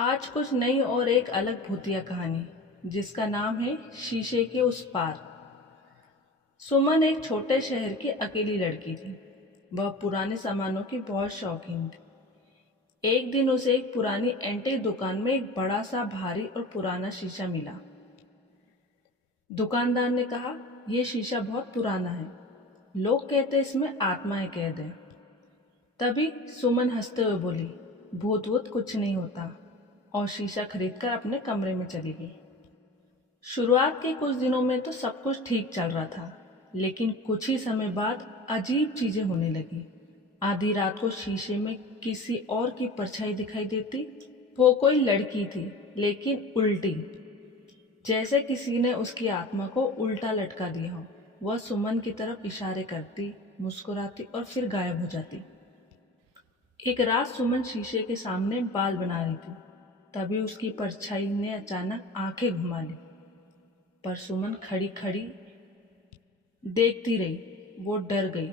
आज कुछ नई और एक अलग भूतिया कहानी जिसका नाम है शीशे के उस पार। सुमन एक छोटे शहर की अकेली लड़की थी। वह पुराने सामानों की बहुत शौकीन थी। एक दिन उसे एक पुरानी एंटीक दुकान में एक बड़ा सा भारी और पुराना शीशा मिला। दुकानदार ने कहा, यह शीशा बहुत पुराना है, लोग कहते हैं इसमें आत्माएं कैद है। तभी सुमन हंसते हुए बोली, भूत वूत कुछ नहीं होता, और शीशा खरीदकर अपने कमरे में चली गई। शुरुआत के कुछ दिनों में तो सब कुछ ठीक चल रहा था, लेकिन कुछ ही समय बाद अजीब चीजें होने लगी। आधी रात को शीशे में किसी और की परछाई दिखाई देती। वो कोई लड़की थी, लेकिन उल्टी, जैसे किसी ने उसकी आत्मा को उल्टा लटका दिया हो। वह सुमन की तरफ इशारे करती, मुस्कुराती और फिर गायब हो जाती। एक रात सुमन शीशे के सामने बाल बना रही थी। तभी उसकी परछाई ने अचानक आंखें घुमा ली। पर सुमन खड़ी खड़ी देखती रही। वो डर गई।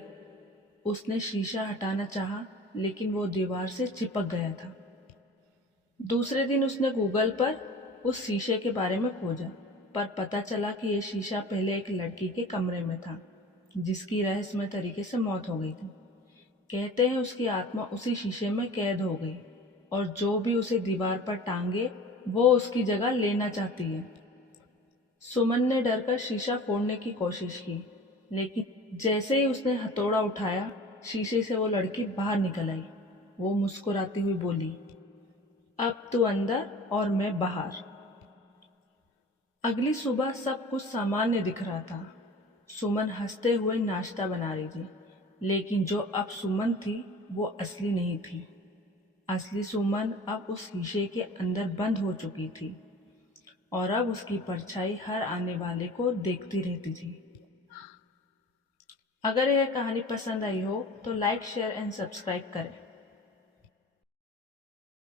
उसने शीशा हटाना चाहा, लेकिन वो दीवार से चिपक गया था। दूसरे दिन उसने गूगल पर उस शीशे के बारे में खोजा, पर पता चला कि यह शीशा पहले एक लड़की के कमरे में था, जिसकी रहस्यमय तरीके से मौत हो गई थी। कहते हैं उसकी आत्मा उसी शीशे में कैद हो गई, और जो भी उसे दीवार पर टांगे वो उसकी जगह लेना चाहती है। सुमन ने डरकर शीशा फोड़ने की कोशिश की, लेकिन जैसे ही उसने हथौड़ा उठाया, शीशे से वो लड़की बाहर निकल आई। वो मुस्कुराती हुई बोली, अब तू अंदर और मैं बाहर। अगली सुबह सब कुछ सामान्य दिख रहा था। सुमन हंसते हुए नाश्ता बना रही थी, लेकिन जो अब सुमन थी वो असली नहीं थी। असली सुमन अब उस शीशे के अंदर बंद हो चुकी थी, और अब उसकी परछाई हर आने वाले को देखती रहती थी। अगर यह कहानी पसंद आई हो तो लाइक, शेयर एंड सब्सक्राइब करें।